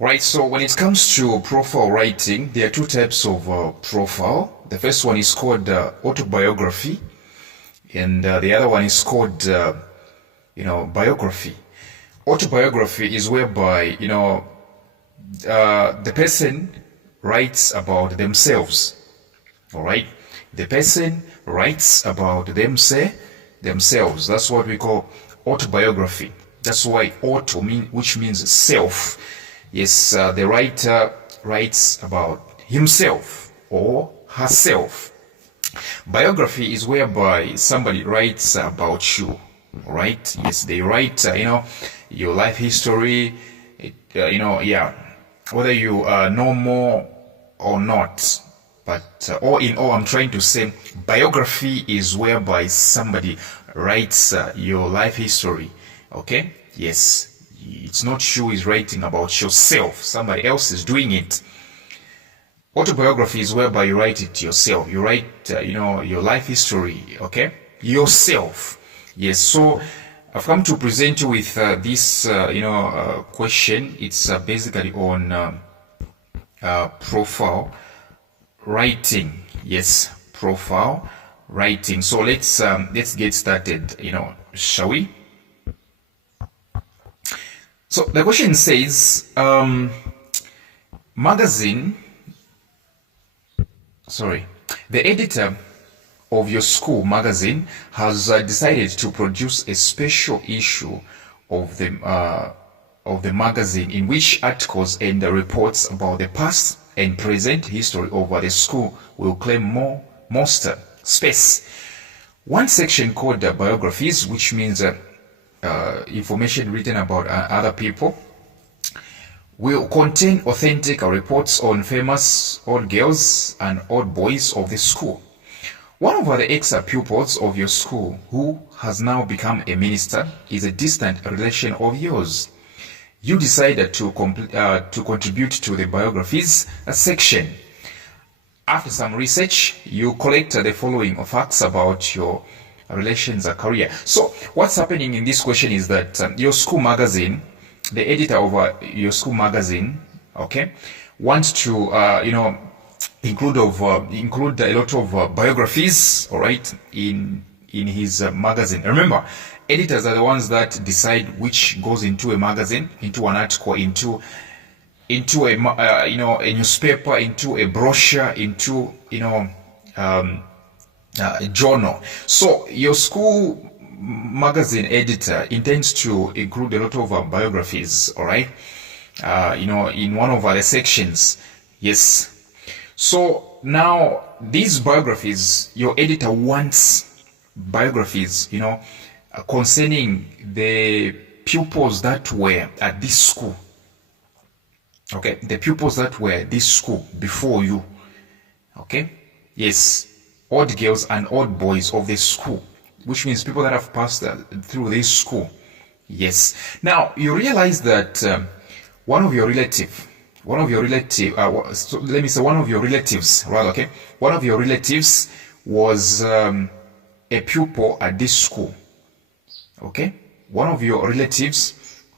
Right, so when it comes to profile writing, there are two types of profile. The first one is called autobiography, and the other one is called, biography. Autobiography is whereby, the person writes about themselves. All right, the person writes about themselves. That's what we call autobiography. That's why auto which means self. Yes, the writer writes about himself or herself. Biography is whereby somebody writes about you, right? Yes, they write, your life history, whether you know more or not. But all in all, I'm trying to say biography is whereby somebody writes your life history, okay? Yes. It's not you is writing about yourself. Somebody else is doing it. Autobiography is whereby you write it yourself. You write, your life history, okay? Yourself. Yes, so I've come to present you with this, question. It's basically on profile writing. Yes, profile writing. So let's get started, shall we? So the question says, the editor of your school magazine has decided to produce a special issue of the magazine in which articles and reports about the past and present history of the school will claim most space. One section called biographies, which means information written about other people, will contain authentic reports on famous old girls and old boys of the school. One of the ex-pupils of your school, who has now become a minister, is a distant relation of yours. You decided to contribute to the biographies section. After some research, you collected the following facts about your relations career. So what's happening in this question is that your school magazine, the editor of your school magazine, okay, wants to include a lot of biographies, all right, in his magazine. Remember, editors are the ones that decide which goes into a magazine, into an article, into a newspaper, into a brochure, into a journal. So your school magazine editor intends to include a lot of biographies, all right, in one of the sections. Yes. So now these biographies, your editor wants biographies, concerning the pupils that were at this school. Okay, the pupils that were at this school before you. Okay, yes. Old girls and old boys of the school, which means people that have passed through this school. Yes. Now you realize that one of your relatives, was a pupil at this school. Okay, one of your relatives,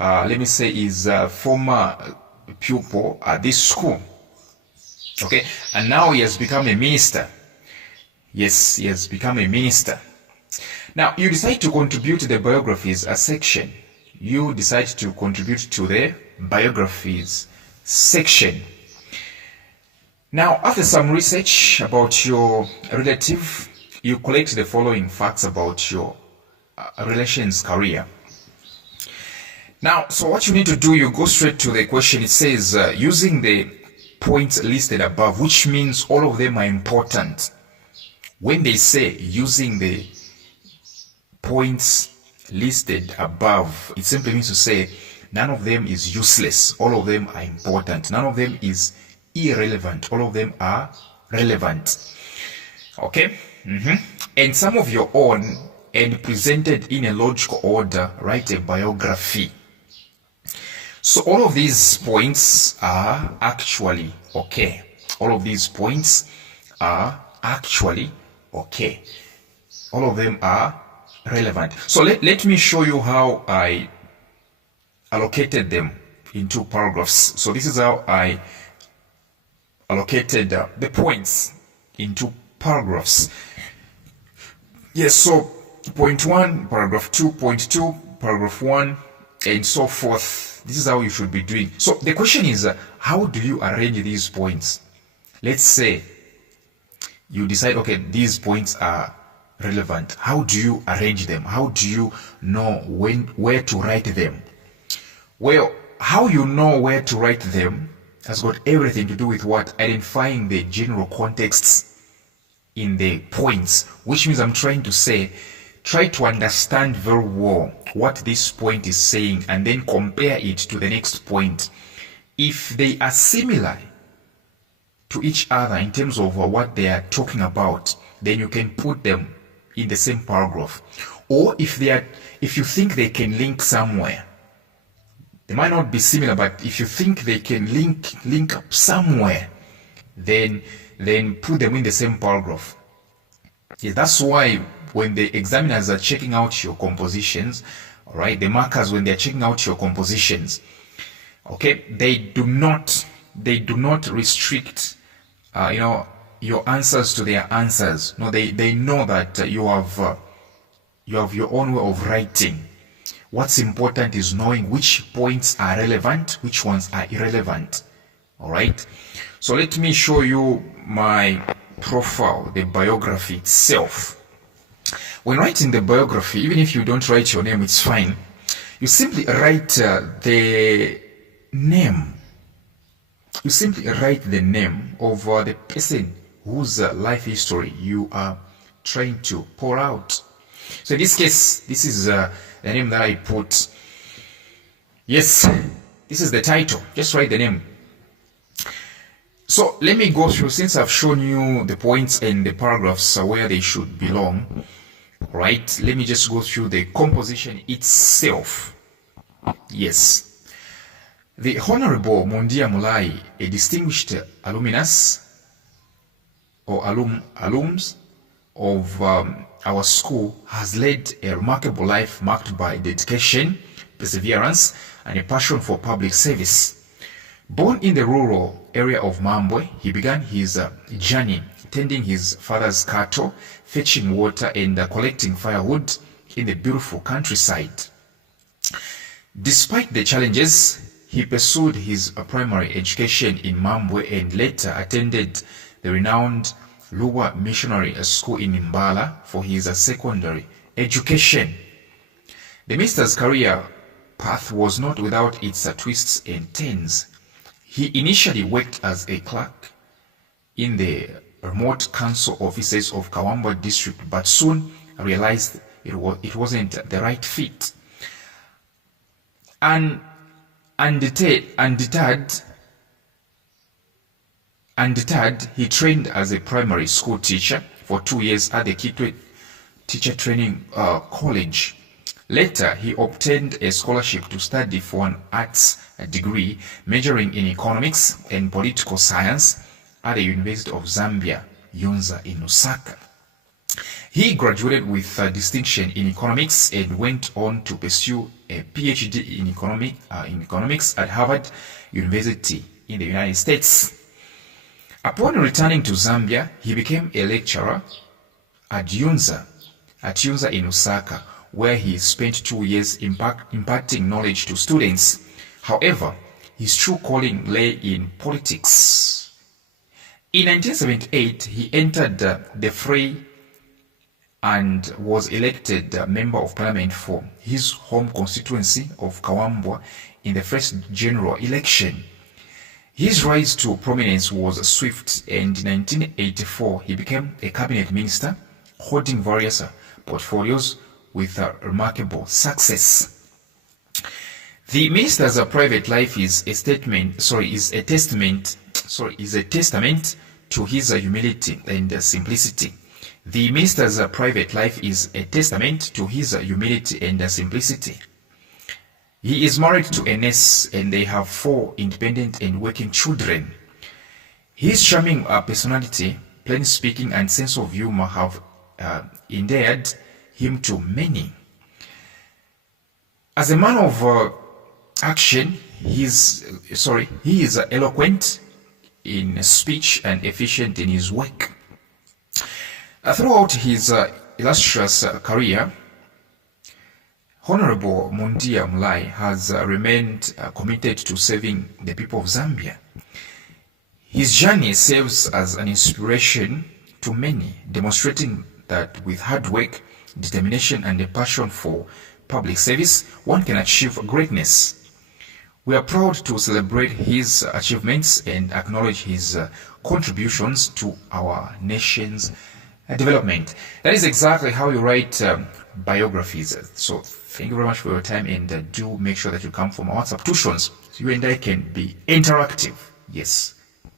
is a former pupil at this school. Okay, and now he has become a minister. Yes, he has become a minister. Now, you decide to contribute to the biographies section. You decide to contribute to the biographies section. Now, after some research about your relative, you collect the following facts about your relations career. Now, so what you need to do, you go straight to the question. It says, using the points listed above, which means all of them are important. When they say using the points listed above, it simply means to say none of them is useless. All of them are important. None of them is irrelevant. All of them are relevant. Okay? And some of your own, and presented in a logical order, write a biography. So all of these points are actually okay. All of these points are actually okay. All of them are relevant. So let me show you how I allocated them into paragraphs. So this is how I allocated the points into paragraphs. Yes, so point 1, paragraph 2, point 2, paragraph 1, and so forth. This is how you should be doing. So the question is, how do you arrange these points? Let's say you decide, okay, these points are relevant. How do you arrange them? How do you know where to write them? Well, how you know where to write them has got everything to do with what? Identifying the general contexts in the points, which means I'm trying to say, try to understand very well what this point is saying and then compare it to the next point. If they are similar to each other in terms of what they are talking about, then you can put them in the same paragraph. Or if you think they can link somewhere, they might not be similar, but if you think they can link up somewhere, then put them in the same paragraph. Yeah, that's why when the examiners are checking out your compositions, all right, the markers, when they're checking out your compositions, okay, they do not restrict your answers to their answers. No, they know that you have your own way of writing. What's important is knowing which points are relevant, which ones are irrelevant. All right. So let me show you my profile, the biography itself. When writing the biography, even if you don't write your name, it's fine. You simply write the name. You simply write the name of the person whose life history you are trying to pour out. So in this case, this is the name that I put. Yes, this is the title. Just write the name. So let me go through, since I've shown you the points and the paragraphs where they should belong. Right, let me just go through the composition itself. Yes. The Honorable Mondia Mulai, a distinguished alumnus or alums of our school, has led a remarkable life marked by dedication, perseverance, and a passion for public service. Born in the rural area of Mambwe, he began his journey tending his father's cattle, fetching water, and collecting firewood in the beautiful countryside. Despite the challenges, he pursued his primary education in Mambwe and later attended the renowned Luwa Missionary School in Mbala for his secondary education. The minister's career path was not without its twists and turns. He initially worked as a clerk in the remote council offices of Kawamba district, but soon realized it wasn't the right fit. Undeterred, he trained as a primary school teacher for 2 years at the Kitwe Teacher Training College. Later, he obtained a scholarship to study for an arts degree majoring in economics and political science at the University of Zambia, Yunza in Lusaka. He graduated with distinction in economics and went on to pursue a PhD in economics at Harvard University in the United States. Upon returning to Zambia, he became a lecturer at Yunza in Lusaka, where he spent 2 years imparting knowledge to students. However, his true calling lay in politics. In 1978, he entered the fray and was elected Member of Parliament for his home constituency of Kawambwa in the first general election. His rise to prominence was swift, and in 1984 he became a cabinet minister, holding various portfolios with remarkable success. The minister's private life is a testament to his humility and simplicity. The minister's private life is a testament to his humility and simplicity. He is married to a nurse and they have 4 independent and working children. His charming personality, plain speaking, and sense of humor have endeared him to many. As a man of action, he is eloquent in speech and efficient in his work. Throughout his illustrious career, Honorable Mundia Mulai has remained committed to serving the people of Zambia. His journey serves as an inspiration to many, demonstrating that with hard work, determination, and a passion for public service, one can achieve greatness. We are proud to celebrate his achievements and acknowledge his contributions to our nation's development. That is exactly how you write biographies. So thank you very much for your time, and do make sure that you come for more WhatsApp tuitions so you and I can be interactive. Yes.